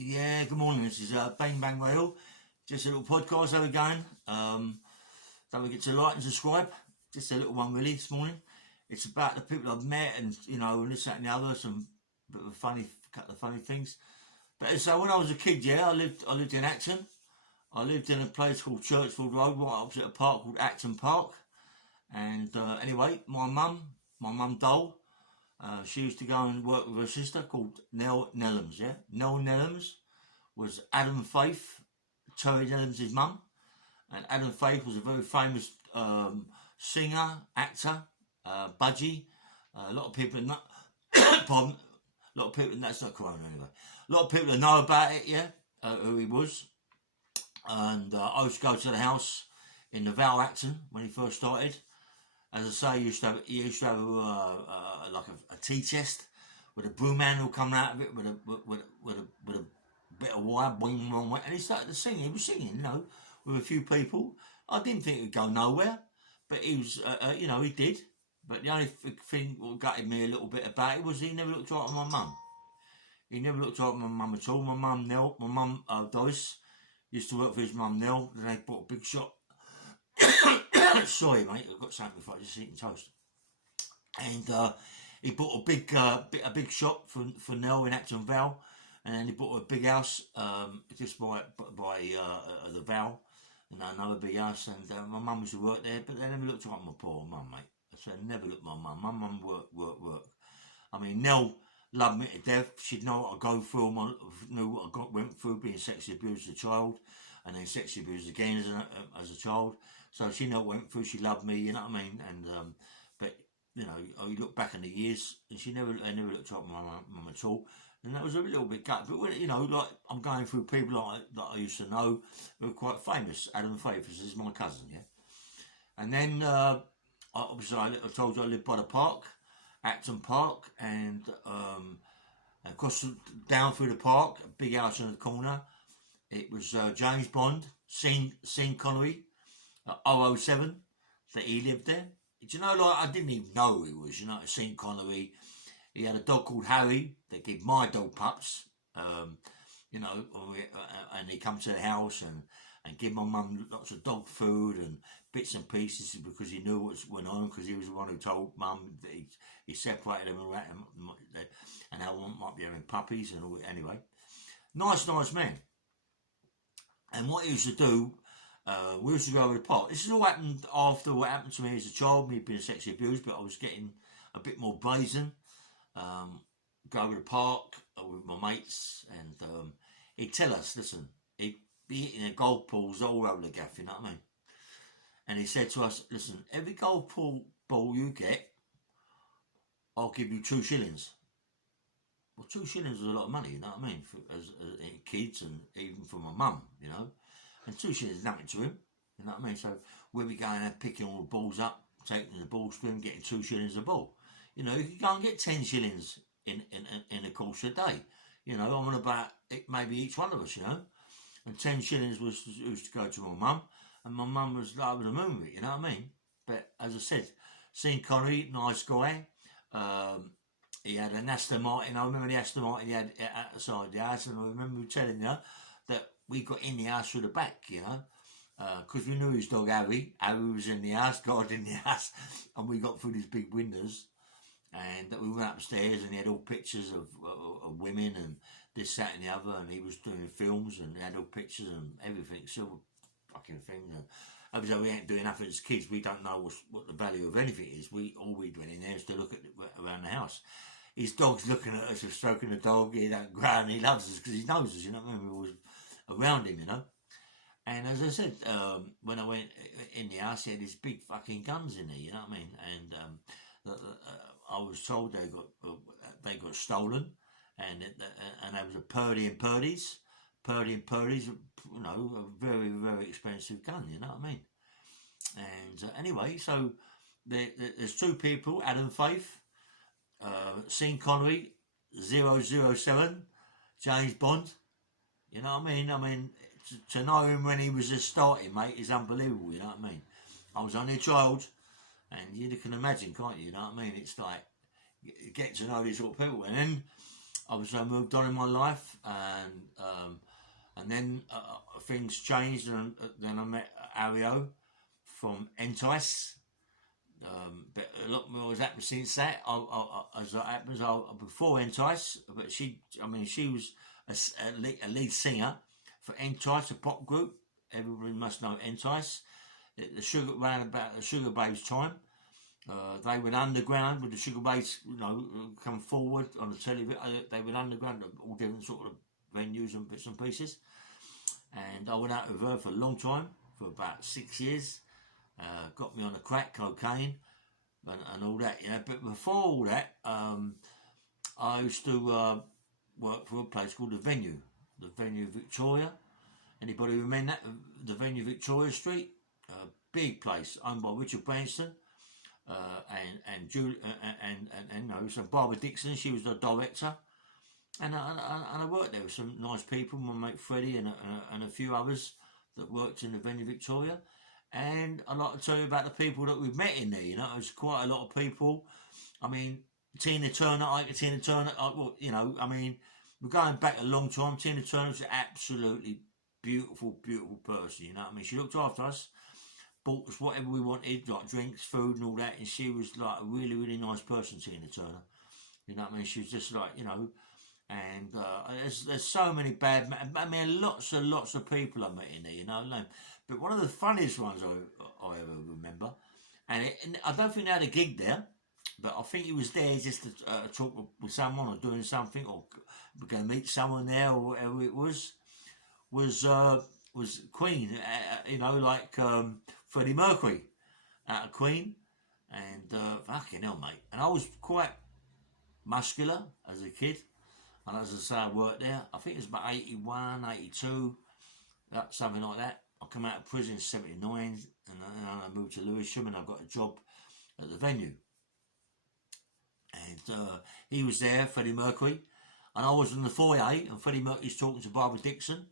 Yeah, good morning. This is Bang Bang Rail. Just a little podcast how we're going. Don't forget to like and subscribe. Just a little one really this morning. It's about the people I've met and and this, that and the other, some bit of couple of funny things. But so when I was a kid, I lived in Acton. I lived in a place called Churchfield Road, right opposite a park called Acton Park. And anyway, my mum Dole, she used to go and work with her sister called Nell Nellums, Nell Nellums was Adam Faith, Terry Nellums' mum. And Adam Faith was a very famous singer, actor, budgie. A lot of people know, pardon, a lot of people, that's not Corona anyway. A lot of people that know about it, who he was. And I used to go to the house in the Val Acton when he first started. As I say, he used to have like a tea chest with a broom handle coming out of it with a bit of wire, boing, wrong way, and he started to sing. He was singing, with a few people. I didn't think he'd go nowhere, but he was, he did. But the only thing that gutted me a little bit about it was he never looked right at my mum. He never looked right at my mum at all. My mum Doris used to work for his mum Nell. Then they bought a big shop. Sorry, mate, I've got something before I just eating toast. And he bought a big shop for Nell in Acton Val, and then he bought a big house just by the Val, and another big house. And my mum used to work there, but they never looked like my poor mum, mate. So they never looked like my mum. My mum work. I mean, Nell loved me to death. She'd know what I go through. Knew what I went through being sexually abused as a child, and then sexually abused again as a child. So she know what I went through. She loved me, you know what I mean. And but you look back in the years, and I never looked like my mum at all. And that was a little bit gut. But like I'm going through people that I used to know who were quite famous. Adam Faith is my cousin, And then obviously I told you I lived by the park, Acton Park, and across down through the park, a big house in the corner. It was James Bond, Sean Connery, 007, that he lived there. Do you know, like, I didn't even know who he was, Sean Connery. He had a dog called Harry that gave my dog pups, and he come to the house and give my mum lots of dog food and bits and pieces because he knew what went on, because he was the one who told mum that he separated them and how one might be having puppies and all. Anyway, nice man. And what he used to do, we used to go over the park. This has all happened after what happened to me as a child, me being sexually abused, but I was getting a bit more brazen. Go over the park with my mates, and he'd tell us, listen, he'd be hitting the golf balls all over the gaff, you know what I mean? And he said to us, listen, every golf ball you get, I'll give you 2 shillings. Well, 2 shillings was a lot of money, you know what I mean, as kids and even for my mum, And 2 shillings is nothing to him, you know what I mean? So we'll be going and picking all the balls up, taking the balls for him, getting 2 shillings a ball. You could go and get 10 shillings in the course of a day. I'm on about maybe each one of us, And 10 shillings used to go to my mum, and my mum was over the moon with it, you know what I mean? But as I said, Sean Connery, nice guy. He had an Aston Martin. I remember the Aston Martin he had outside the house, and I remember telling you that we got in the house through the back, because we knew his dog Harry. Harry was in the house, God in the house, and we got through these big windows, and we went upstairs, and he had all pictures of women and this, that, and the other, and he was doing films, and he had all pictures and everything, silver fucking things. And obviously, we ain't doing nothing as kids. We don't know what the value of anything is. All we went in there is to look at around the house. His dog's looking at us, stroking the dog. He don't growl, he loves us because he knows us, you know what I mean? We're always around him, And as I said, when I went in the house, he had these big fucking guns in there, you know what I mean? And I was told they got stolen, and there was a Purdy and Purdy's. Purdy and Purdy's, a very, very expensive gun, you know what I mean? And anyway, so there's 2 people, Adam Faith, Sean Connery, 007, James Bond, you know what I mean? I mean, to know him when he was just starting, mate, is unbelievable, you know what I mean? I was only a child, and you can imagine, can't you know what I mean? It's like, getting to know these sort of people. And then, obviously, I moved on in my life, and And then things changed, and then I met Ario from Entice. But a lot more has happened since that. As it happens, before Entice, but she was a lead singer for Entice, a pop group. Everybody must know Entice. Around about the Sugar Babes time, they went underground with the Sugar Babes, come forward on the television. They went underground at all different sort of venues and bits and pieces. And I went out with her for a long time, for about 6 years. Got me on the crack, cocaine, and all that, But before all that, I used to work for a place called the Venue Victoria. Anybody remember that? The Venue Victoria Street, big place owned by Richard Branson, so Barbara Dixon. She was the director, and I worked there with some nice people. My mate Freddie and a few others that worked in the Venue Victoria. And I'd like to tell you about the people that we've met in there. It was quite a lot of people. I mean, Tina Turner, we're going back a long time. Tina Turner was an absolutely beautiful, beautiful person. She looked after us, bought us whatever we wanted, like drinks, food, and all that. And she was like a really, really nice person, Tina Turner. She was just like, and there's so many bad. Lots of people I met in there. But one of the funniest ones I ever remember, and I don't think they had a gig there, but I think he was there just to talk with someone or doing something, or we're going to meet someone there or whatever it was Queen, Freddie Murkry out of Queen, and fucking hell, mate. And I was quite muscular as a kid, and as I say, I worked there. I think it was about 81, 82, something like that. I come out of prison in 79, and then I moved to Lewisham, and I got a job at the Venue. And he was there, Freddie Murkry, and I was in the foyer, and Freddie Murkry's talking to Barbara Dixon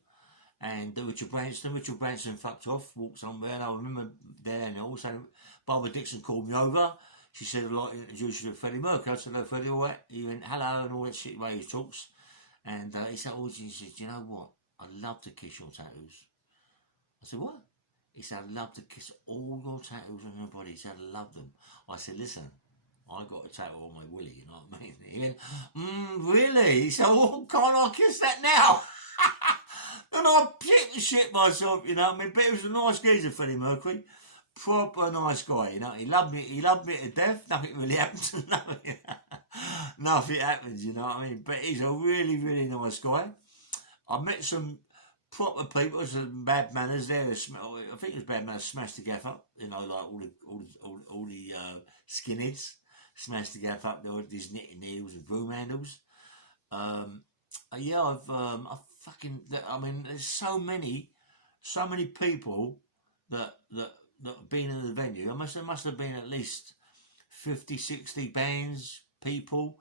and Richard Branson. Richard Branson fucked off, walked somewhere, and I remember there, and also Barbara Dixon called me over. She said, I'd like to introduce you to Freddie Murkry. I said, hello, Freddie, all right? He went, hello, and all that shit, the way he talks. And he said, you know what? I'd love to kiss your tattoos. I said, what? He said, I'd love to kiss all your tattoos on your body. He said, I love them. I said, listen, I got a tattoo on my willy, you know what I mean? He went, really? He said, oh, can't I kiss that now? And I shit myself, you know what I mean? But he was a nice geezer, Freddie Murkry. Proper nice guy, He loved me to death. Nothing really happened. Nothing happens, you know what I mean? But he's a really, really nice guy. I met some proper people, some bad manners there. I think it was bad manners smashed the gaff up, like all the skinheads smashed the gaff up. There were these knitting needles and broom handles. There's so many people that have been in the Venue. There must have been at least 50, 60 bands, people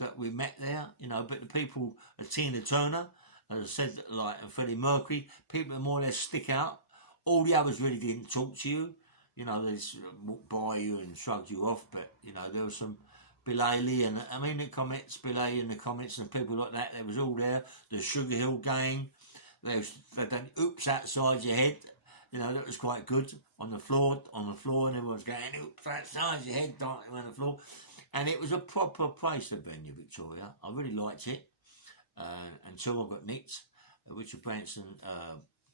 that we met there, but the people, Tina Turner, as I said, like Freddie Murkry, people that more or less stick out. All the others really didn't talk to you. They just walked by you and shrugged you off. But, there was some Bilali and, the comments, Bilali and the comments and people like that. They was all there. The Sugar Hill Gang. They done oops outside your head. That was quite good. On the floor, and everyone's going, oops outside your head, dancing on the floor. And it was a proper place, the Venue Victoria. I really liked it. Until I got nicked. Richard Branson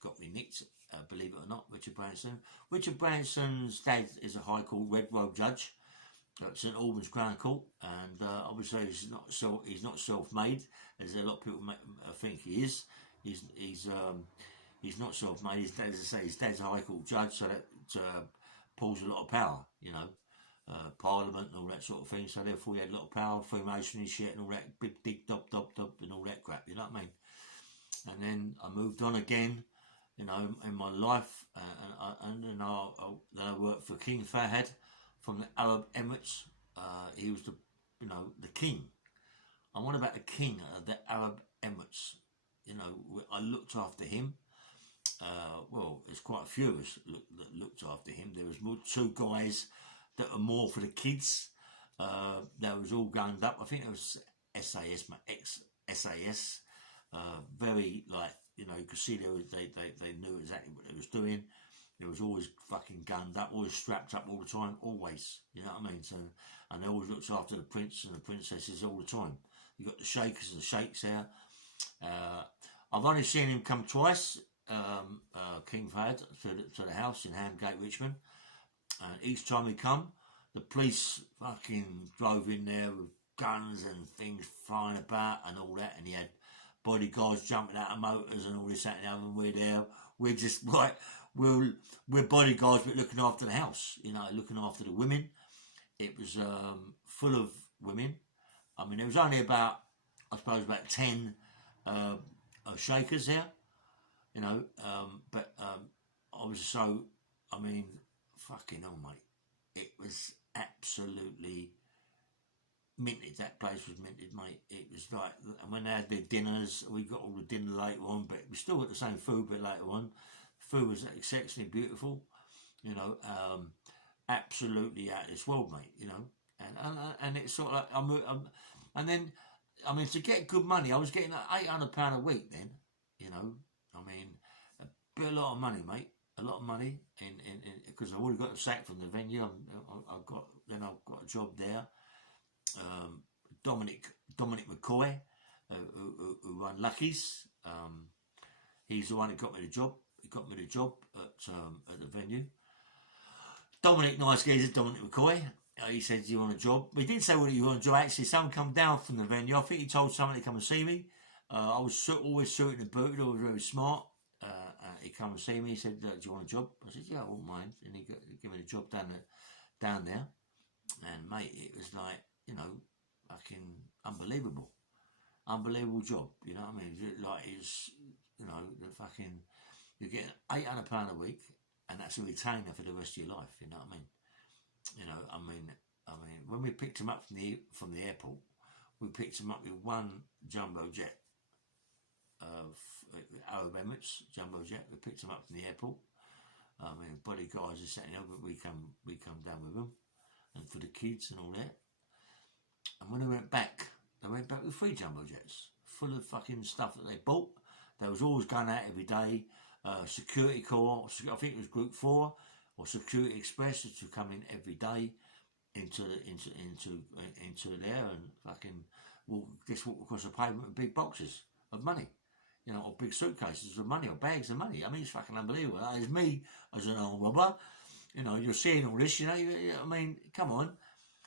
got me nicked, believe it or not, Richard Branson. Richard Branson's dad is a High Court Red Robe judge at St Albans Crown Court, and obviously he's not self-made, as a lot of people think he is. He's not self-made. His dad, as I say, his dad's a High Court judge, so that pulls a lot of power, Parliament and all that sort of thing. So therefore he had a lot of power, Freemasonry shit and all that, big dop and all that crap, you know what I mean? And then I moved on again, in my life, and then I worked for King Fahad from the Arab Emirates. He was the king. I want about the king of the Arab Emirates. I looked after him. There's quite a few of us that looked after him. There was two guys that were more for the kids. That was all gunned up. I think it was SAS, my ex-SAS. Very, you know, you could see they knew exactly what they was doing. They was always fucking gunned up, always strapped up all the time, always. You know what I mean? So, and they always looked after the prince and the princesses all the time. You got the shakers and the sheiks there. I've only seen him come twice, King Fahd, to the house in Hamgate, Richmond. And each time he come, the police fucking drove in there with guns and things flying about and all that. And he had bodyguards jumping out of motors and all this, that and the other. And we're there. We're just like, we're bodyguards, but looking after the house, you know, looking after the women. It was full of women. I mean, there was only about, I suppose, about 10 shakers there, you know, but I was so, I mean, fucking hell, mate. It was absolutely minted. That place was minted, mate. It was like, and when they had their dinners, we got all the dinner later on, but we still got the same food, but later on. Food was exceptionally beautiful, you know, absolutely out of this world, mate, you know, and it's sort of like, and then, I mean, to get good money, I was getting like £800 a week then, you know, I mean, a lot of money, mate, a lot of money, because I've already got the sack from the venue. I've got a job there. Dominic McCoy, who run Lucky's, he's the one who got me the job. He got me the job at the venue. Dominic, nice geezer, Dominic McCoy. He said, "Do you want a job?" We didn't say what you want a job. Actually, someone come down from the venue. I think he told someone to come and see me. I was always suited and booted. I was very smart. He come and see me. He said, "Do you want a job?" I said, "Yeah, I wouldn't mind." And he gave me the job down there. And mate, it was like, you know, fucking unbelievable job. You know what I mean? Like, it's, you know, the fucking, you're getting £800 a week, and that's a retainer for the rest of your life. You know what I mean? You know, I mean, when we picked him up from the airport, we picked him up with one jumbo jet of Arab Emirates jumbo jet. We picked him up from the airport. I mean, bodyguards are setting up, but we come down with them, and for the kids and all that. And when they went back with 3 jumbo jets full of fucking stuff that they bought. They was always going out every day. Security Corps, I think it was Group 4 or Security Express, to come in every day into there and fucking walk across the pavement with big boxes of money, you know, or big suitcases of money or bags of money. I mean, it's fucking unbelievable. That is me as an armed robber. You know, you're seeing all this. You know, I mean, come on.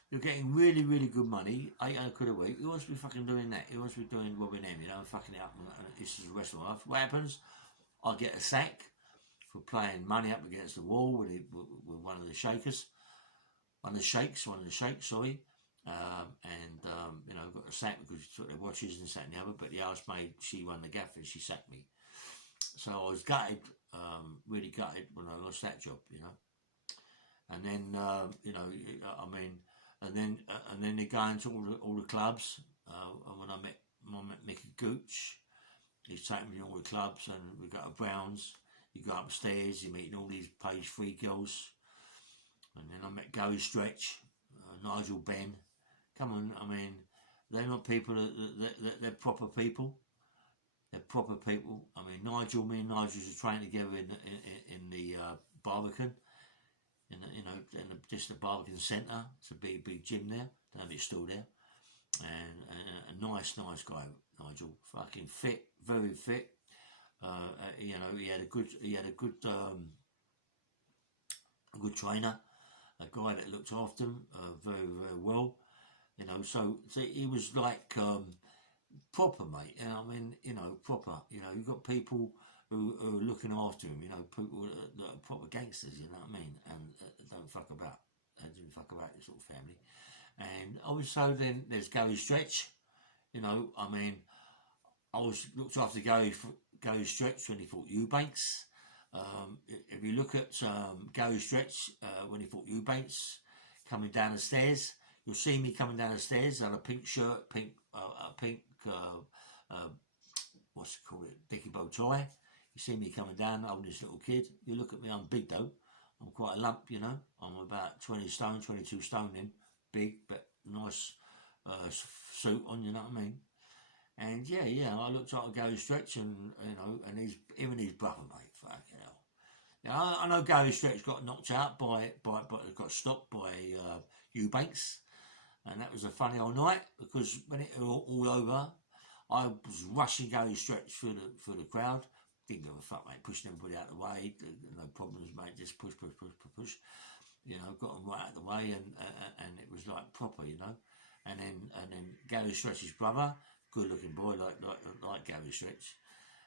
You're getting really, really good money, £800 a week. Who wants to be fucking doing that? Who wants to be doing robbing them, you know, fucking out, and this is the rest of my life. What happens? I get a sack for playing money up against the wall with one of the shakers. One of the sheiks, sorry. You know, got a sack because she took their watches and this, that and the other, but the housemaid, she won the gaff and she sacked me. So I was gutted, really gutted when I lost that job, you know. And then, you know, I mean, and then they go into all the clubs. And when I met Mickey Gooch, he's taken me to all the clubs, and we go to Browns. You go upstairs, you're meeting all these page 3 girls. And then I met Gary Stretch, Nigel Ben. Come on, I mean, they're not people they're proper people. They're proper people. I mean, me and Nigel was trained together in the Barbican. Just the Barbican Centre. It's a big gym there. Don't know if it's still there. And a nice guy, Nigel. Fucking fit, very fit. You know, he had a good trainer, a guy that looked after him very, very well. You know, so he was like proper, mate. You know, I mean, you know, proper. You know, you've got people who are looking after him, you know, people that are proper gangsters, you know what I mean, and don't fuck about. They didn't fuck about this sort of family. And also then there's Gary Stretch, you know, I mean, I was looked after Gary Stretch when he fought Eubanks. If you look at Gary Stretch when he fought Eubanks, coming down the stairs, you'll see me coming down the stairs on a pink shirt, pink what's it called, dicky bow tie. You see me coming down, holding this little kid. You look at me, I'm big though. I'm quite a lump, you know. I'm about 20 stone, 22 stone in. Big, but nice suit on, you know what I mean? And yeah, I looked up at Gary Stretch, and and him and his brother, mate, fucking hell. Yeah, I know Gary Stretch got knocked out but got stopped by Eubanks, and that was a funny old night because when it was all over, I was rushing Gary Stretch through the crowd. Didn't give a fuck, mate. Pushing everybody out of the way. No problems, mate. Just push. Got them right out of the way, and it was like proper, And then Gary Stretch's brother, good looking boy, like Gary Stretch.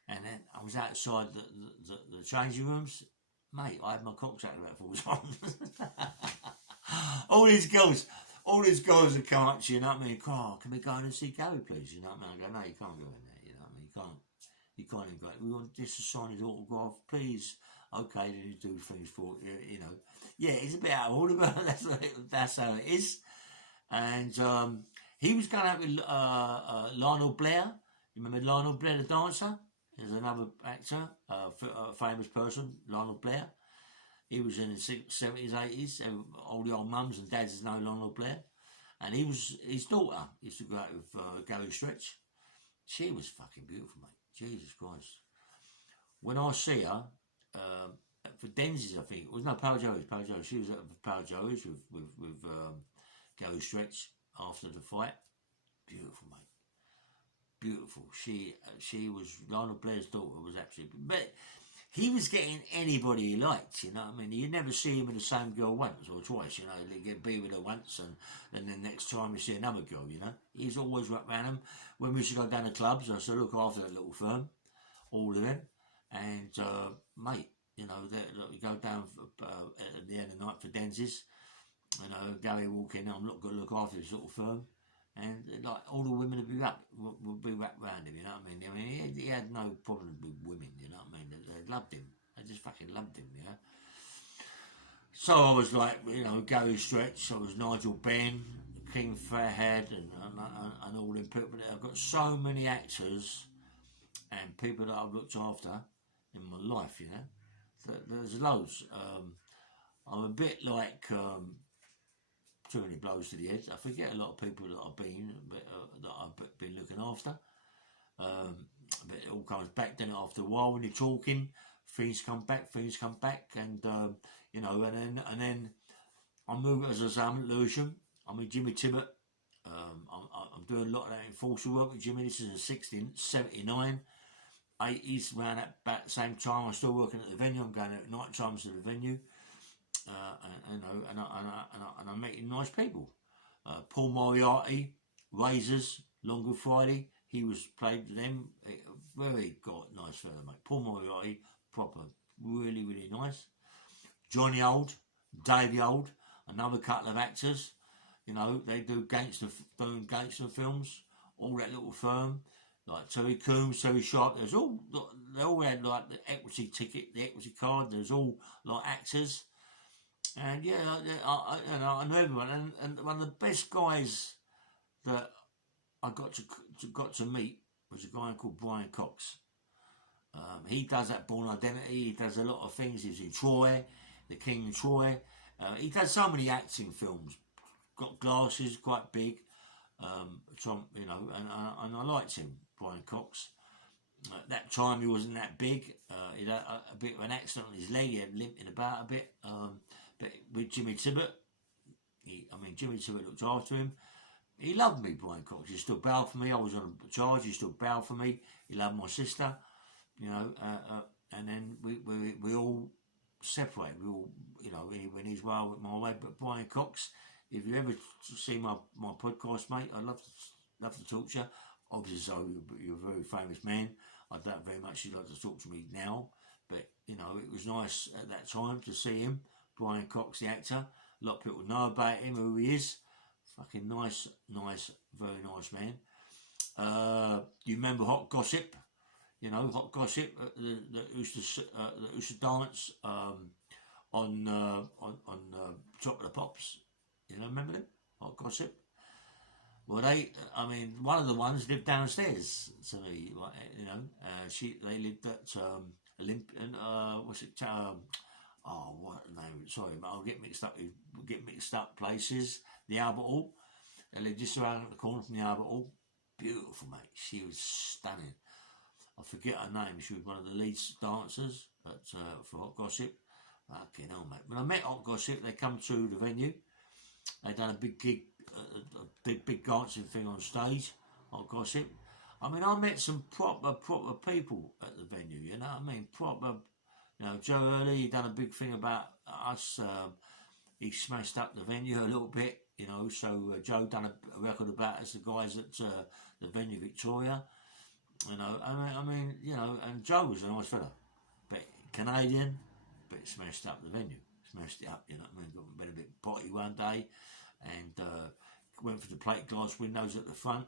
And then I was outside the changing rooms, mate. I had my cock out about 4 times. all these girls would come up to you, can we go in and see Gary, please? I go, no, you can't go in there. You can't even go. We want just to sign his autograph, please. Okay, then you do things for Yeah, it's a bit out of order, but that's how it is. And he was going out with Lionel Blair. You remember Lionel Blair, the dancer? There's another actor, a famous person, Lionel Blair. He was in the 70s, 80s. All the old mums and dads know Lionel Blair. And his daughter used to go out with Gary Stretch. She was fucking beautiful, mate. Jesus Christ. When I see her, for Denzi's, I think, it was Power Joey's. She was at Power Joey's with Gary Stretch after the fight. Beautiful, mate. Beautiful. She was, Lionel Blair's daughter was absolutely, but he was getting anybody he liked, You'd never see him with the same girl once or twice, He'd be with her once and then next time you see another girl, He's always right around them. When we used to go down to clubs, I used to look after that little firm, all of them. And, mate, we go down at the end of the night for Denzi's, Gary walk in, I'm not going to look after this little firm. And like all the women would be wrapped around him, he had no problem with women, they loved him, they just fucking loved him, So I was like, Gary Stretch, I was Nigel Benn, King Fairhead, and all them people. I've got so many actors and people that I've looked after in my life, So there's loads. I'm a bit like. Too many blows to the head. I forget a lot of people that I've been looking after. But it all comes back then after a while when you're talking, things come back, and and then I move, as I say, I'm at Lewisham. I'm with Jimmy Tibbet. I'm doing a lot of that enforcer work with Jimmy. This is in 79, 80s, around about the same time. I'm still working at the venue. I'm going at night times to the venue. And I'm meeting nice people. Paul Moriarty, Razors, Long Good Friday. He was played with them. Very nice fella, mate. Paul Moriarty, proper, really, really nice. Johnny Old, Davey Old, another couple of actors. They do gangster films. All that little firm, like Terry Coombs, Terry Sharp. They all had like the equity ticket, the equity card. There's all like actors. And yeah, I know everyone, and one of the best guys that I got to meet was a guy called Brian Cox. He does that Born Identity. He does a lot of things. He's in Troy, The King in Troy. He does so many acting films. Got glasses, quite big. And I liked him, Brian Cox. At that time, he wasn't that big. He had a bit of an accident on his leg. He had limping about a bit. But with Jimmy Tibbet, Jimmy Tibbet looked after him. He loved me, Brian Cox. He still bowed for me. I was on a charge. He still bowed for me. He loved my sister, and then we all separated. We all, he went his way, I went my way. But Brian Cox, if you ever see my podcast, mate, I'd love to talk to you. Obviously, so you're a very famous man. I doubt very much you'd like to talk to me now. But, it was nice at that time to see him. Brian Cox, the actor. A lot of people know about him, who he is. Fucking nice, very nice man. You remember Hot Gossip? Hot Gossip that used to dance on Top of the Pops. Remember them? Hot Gossip. Well, one of the ones lived downstairs to me. They lived at Olympian. What's it? What name? Sorry, I'll get mixed up places. The Albert Hall. They lived just around the corner from the Albert Hall. beautiful, mate. She was stunning. I forget her name. She was one of the lead dancers for Hot Gossip. Fucking hell, mate. When I met Hot Gossip, they come to the venue. They done a big gig, a big dancing thing on stage. Hot Gossip. I mean, I met some proper people at the venue. You know what I mean? Proper. You know, Joe Early, he done a big thing about us. He smashed up the venue a little bit. You know, so Joe done a record about us, the guys at the venue Victoria. You know, I mean, you know, and Joe was a nice fella, but Canadian, but smashed up the venue, smashed it up. You know what I mean? Got a bit potty one day, and went for the plate glass windows at the front,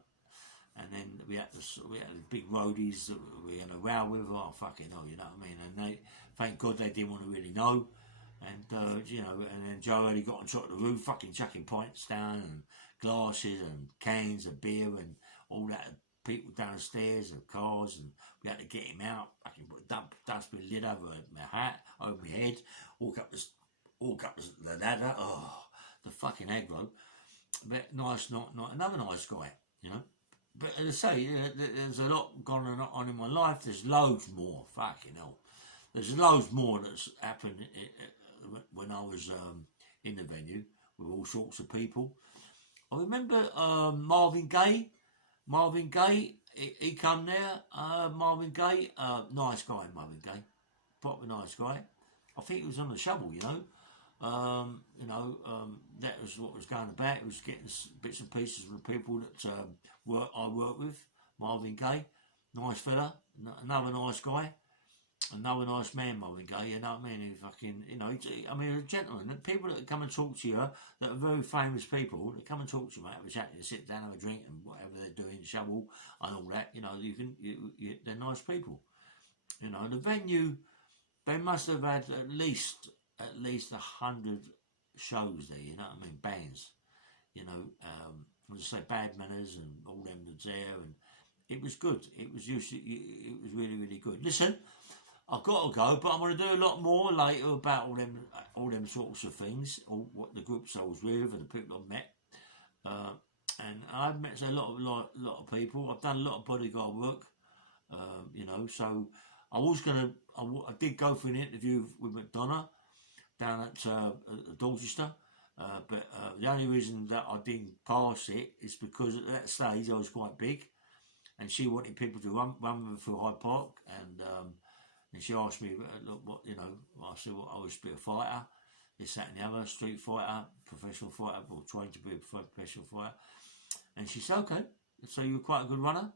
and then we had the big roadies that we had a row with. Oh fucking hell, you know what I mean? And they, thank God, they didn't want to really know. And you know, and then Joe only got on top of the roof, fucking chucking pints down and glasses and cans of beer and all that. People downstairs and cars, and we had to get him out. Fucking put a dustbin lid over my hat, over my head, walk up the ladder. Oh, the fucking aggro. But nice, not another nice guy, you know. But as I say, there's a lot going on in my life. There's loads more. Fucking hell. There's loads more that's happened when I was in the venue with all sorts of people. I remember Marvin Gaye. He come there. Marvin Gaye, nice guy, Marvin Gaye, proper nice guy. I think he was on the shovel, you know. That was what was going about. It was getting bits and pieces from the people that I work with. Marvin Gaye, nice fella, another nice guy. Another nice man, Marvin Gaye, you know what I mean? He fucking, you know, I mean, a gentleman. The people that come and talk to you that are very famous people, that come and talk to you, mate, have a chat, you sit down, have a drink, and whatever they're doing, shovel and all that, you know, they're nice people. You know, the venue, they must have had at least 100 shows there, you know what I mean? Bands, you know, as I say, Bad Manners and all them that's there, and it was good. It was really, really good. Listen, I've got to go, but I'm going to do a lot more later about all them sorts of things, all what the groups I was with and the people I've met. And I've met a lot of people. I've done a lot of bodyguard work, you know. So I did go for an interview with Madonna down at Dorchester, but the only reason that I didn't pass it is because at that stage I was quite big, and she wanted people to run with her through Hyde Park, and she asked me, look, what, you know, I said, well, I was a bit of fighter, this, that and the other, street fighter, professional fighter, or trying to be a professional fighter. And she said, okay, so you're quite a good runner.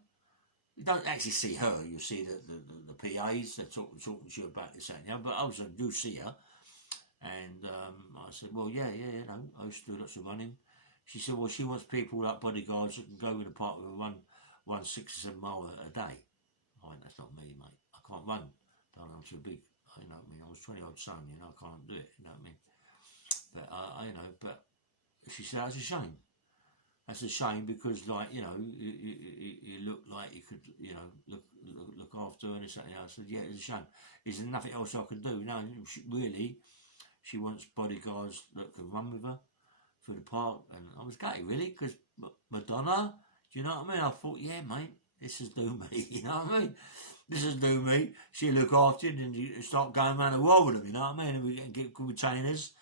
You don't actually see her, you see the PAs, they're talking to you about this, that and the other, but I also do see her. And I said, well, yeah, no, I used to do lots of running. She said, well, she wants people like bodyguards that can go in the park with run 6 or 7 miles a day. I went, that's not me, mate. I can't run. I'm too big, you know what I mean? I was 20-odd son, you know, I can't do it, you know what I mean? But, you know, but she said, that's a shame. That's a shame because, like, you know, you look like you could, you know, look after her and this, that, and the other. I said, yeah, it's a shame. Is there nothing else I can do? No, she wants bodyguards that can run with her through the park. And I was gutted, really, because Madonna, do you know what I mean? I thought, yeah, mate, this is do me, you know what I mean? This is do me. She'll look after you and you start going around the world with them, you know what I mean? And we get good retainers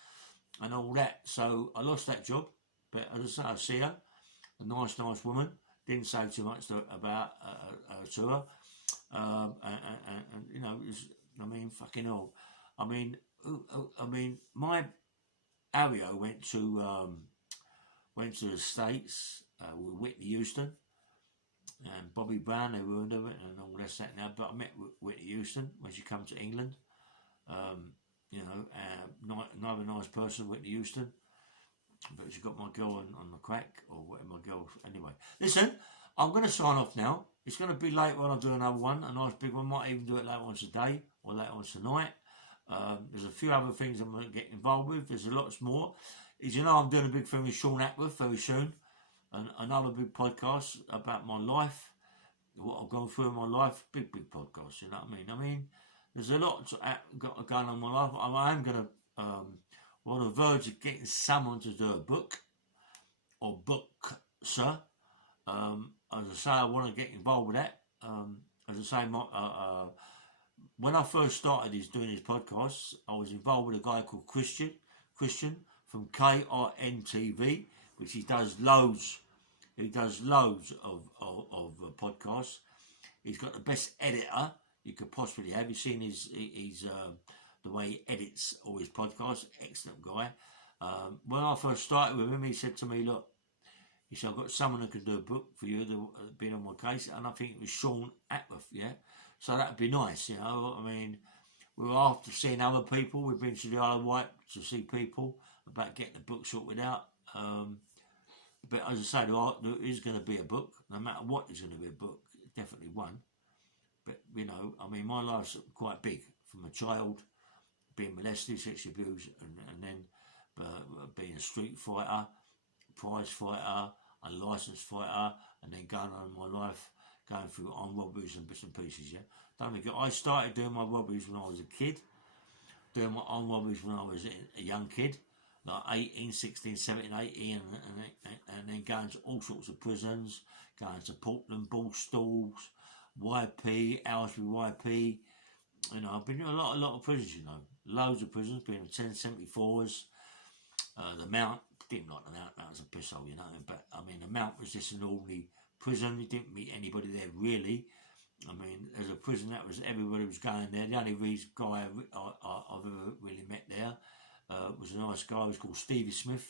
and all that. So I lost that job. But as I say, I see her, a nice woman. Didn't say too much about to her. And you know, I mean, fucking hell. I mean, my Ario went to the States with Whitney Houston and Bobby Brown. They were under it and all this, that, and that. But I met Whitney Houston when she came to England. You know, another nice person, Whitney Houston. But she got my girl on the crack, or whatever my girl. Anyway, listen, I'm going to sign off now. It's going to be later when I do another one, a nice big one. Might even do it later on today or later on tonight. There's a few other things I'm going to get involved with. There's lots more. As you know, I'm doing a big thing with Sean Atworth very soon. And another big podcast about my life, what I've gone through in my life. Big podcast, you know what I mean? I mean, there's a lot going on in my life. I am going to, on the verge of getting someone to do a book, or book, sir. as I say, I want to get involved with that. As I say, when I first started doing his podcasts, I was involved with a guy called Christian from KINTV, which he does loads. He does loads of podcasts. He's got the best editor you could possibly have. You've seen his the way he edits all his podcasts. Excellent guy. When I first started with him, he said to me, look, he said, I've got someone who can do a book for you, been on my case, and I think it was Sean Atworth, yeah? So that'd be nice, you know. I mean, we were after seeing other people. We've been to the Isle of Wight to see people about getting the book sorted out. But as I say, there is going to be a book. No matter what, there's going to be a book. Definitely one. But, you know, I mean, my life's quite big. From a child, being molested, sexually abused, and then being a street fighter, prize fighter, a licensed fighter, and then going on in my life, going through armed robberies and bits and pieces, yeah? Don't forget, I started doing my robberies when I was a kid, doing my armed robberies when I was a young kid, like 18, 16, 17, 18, and then going to all sorts of prisons, going to Portland, Ballstalls, YP, Owsbury YP. You know, I've been in a lot of prisons, you know, loads of prisons, been in 1074s, the Mount, didn't like the Mount, that was a piss hole, you know, but I mean, the Mount was just an ordinary prison. You didn't meet anybody there, really. I mean, as a prison, that was, everybody was going there. The only reason guy I've ever really met there was a nice guy. He was called Stevie Smith.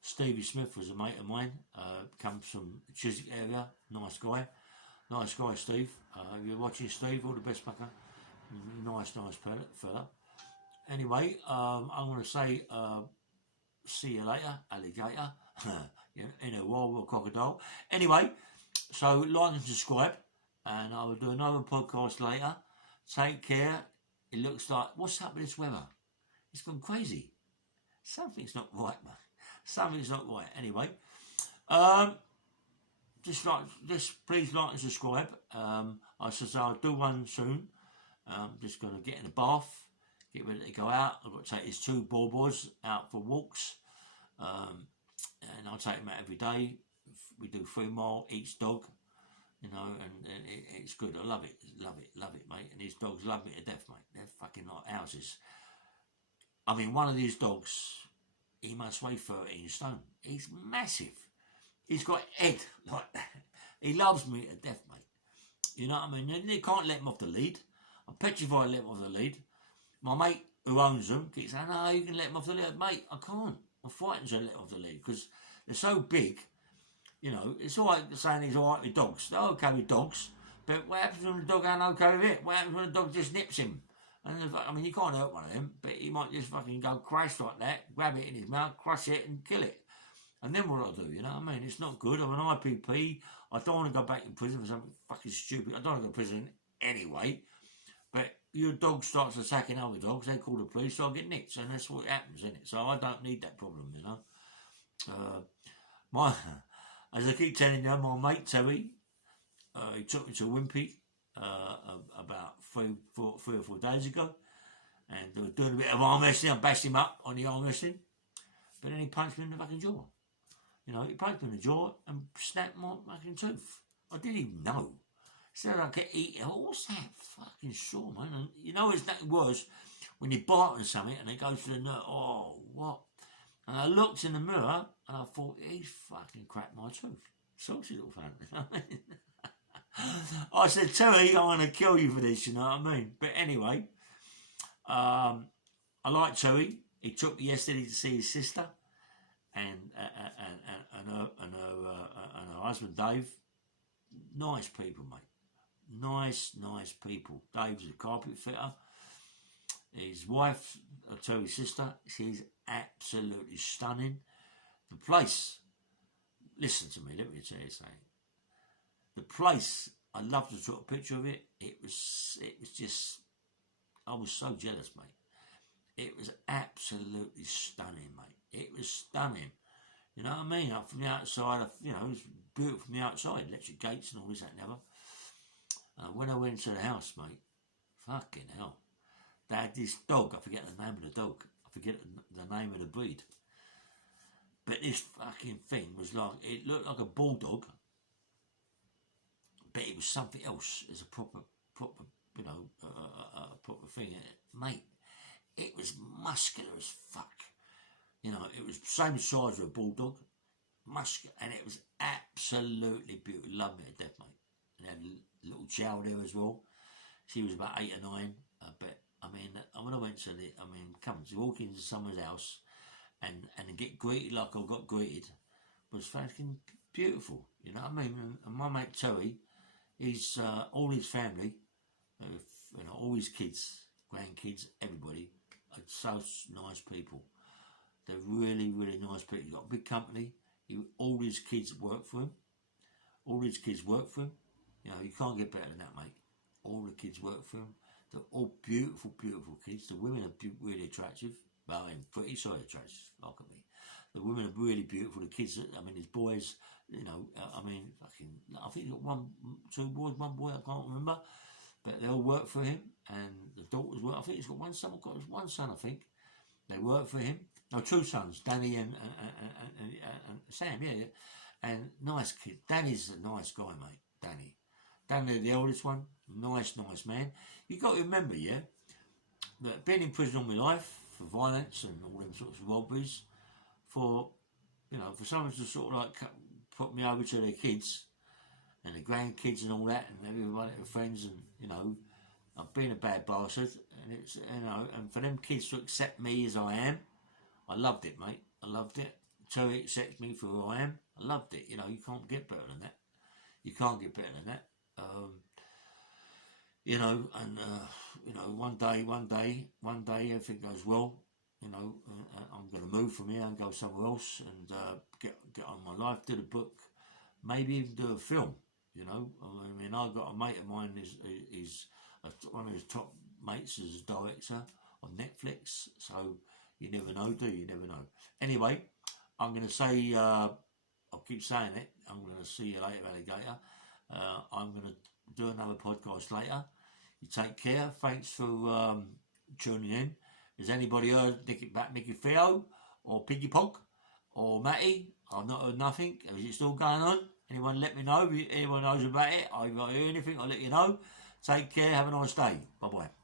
Stevie Smith was a mate of mine. Comes from the Chiswick area. Nice guy, Steve. If you're watching, Steve, all the best, mucker. Nice fella. Anyway, I'm going to say, see you later, alligator. In a wild crocodile. Anyway, so like and subscribe, and I will do another podcast later. Take care. It looks like, what's up with this weather? It's gone crazy. Something's not right, man. Something's not right. Anyway, just please like and subscribe. I said I'll do one soon. Just going to get in the bath, get ready to go out. I've got to take these two boys out for walks. And I'll take them out every day. We do 3 mile each dog, you know, and it's good. I love it, mate. And these dogs love me to death, mate. They're fucking like houses. I mean, one of these dogs, he must weigh 13 stone. He's massive. He's got a head like that. He loves me to death, mate. You know what I mean? They can't let him off the lead. I'm petrified to let him off the lead. My mate who owns them keeps saying, no, you can let him off the lead. Mate, I can't. I'm frightened to let off the lead because they're so big. You know, it's all right saying he's all right with dogs. They're okay with dogs, but what happens when the dog ain't okay with it? What happens when the dog just nips him? And I mean, you can't hurt one of them, but he might just fucking go crash like that, grab it in his mouth, crush it, and kill it. And then what do I do? You know what I mean? It's not good. I'm an IPP. I don't want to go back in prison for something fucking stupid. I don't want to go to prison anyway. But your dog starts attacking other dogs, they call the police, so I get nicked, and that's what happens, isn't it? So I don't need that problem, you know. As I keep telling you, my mate Terry, he took me to Wimpy about 3 or 4 days ago, and they were doing a bit of arm wrestling. I bashed him up on the arm wrestling, but then he punched me in the fucking jaw. You know, he punched me in the jaw and snapped my fucking tooth. I didn't even know. Said I could eat it. What's that fucking sore, man? And you know it's nothing worse when you bite on something and it goes to the nerve. Oh, what? And I looked in the mirror and I thought, he's fucking cracked my tooth. Salty little fan. I said, Terry, I'm going to kill you for this, you know what I mean? But anyway, I like Terry. He took me yesterday to see his sister and her husband, Dave. Nice people, mate. Nice people. Dave's a carpet fitter. His wife, Terry's sister, she's absolutely stunning. The place, listen to me, let me tell you something. The place, I loved to take a picture of it. It was just, I was so jealous, mate. It was absolutely stunning, mate. It was stunning. You know what I mean? From the outside, you know, it was beautiful from the outside, electric gates and all this, that and the other. When I went to the house, mate, fucking hell. They had this dog, I forget the name of the dog. I forget the name of the breed. But this fucking thing was like, it looked like a bulldog. but it was something else. It's a proper, you know, proper thing, mate. It was muscular as fuck. You know, it was the same size as a bulldog, muscular, and it was absolutely beautiful. Loved it to death, mate. And had a little chow there as well. She was about 8 or 9, but I mean, when I went to come to walk into someone's house and get greeted like I got greeted was fucking beautiful. You know what I mean? And my mate Terry, he's all his family, you know, all his kids, grandkids, everybody, are so nice people. They're really, really nice people. He's got a big company. All his kids work for him. All his kids work for him. You know, you can't get better than that, mate. All the kids work for him. They're all beautiful, beautiful kids. The women are really attractive. Well, I'm pretty sure attractive. Look at me. The women are really beautiful. The kids, I mean, his boys, you know, I mean, I think he's got 2 boys, 1 boy, I can't remember. But they all work for him. And the daughters work. I think he's got 1 son. I've got 1 son, I think. They work for him. No, 2 sons, Danny and Sam, yeah. And nice kid. Danny's a nice guy, mate. Danny, the oldest one, nice man. You got to remember, yeah, that being in prison all my life for violence and all them sorts of robberies, for, you know, for someone to sort of like put me over to their kids and the grandkids and all that, and everyone, their friends, and, you know, I've been a bad bastard, and it's, you know, and for them kids to accept me as I am, I loved it, mate. I loved it. Terry accepts me for who I am. I loved it. You know, you can't get better than that. You can't get better than that. You know, and you know, one day, everything goes well. You know, I'm going to move from here and go somewhere else and get on my life, do the book, maybe even do a film. You know, I mean, I've got a mate of mine is one of his top mates as a director on Netflix. So you never know, do you? You never know. Anyway, I'm going to say, I'll keep saying it. I'm going to see you later, alligator. I'm going to do another podcast later. You take care. Thanks for tuning in. Has anybody heard Nicky Theo or Piggy Pog or Matty? I've not heard nothing. Is it still going on? Anyone let me know? If anyone knows about it, if I hear anything, I'll let you know. Take care. Have a nice day. Bye-bye.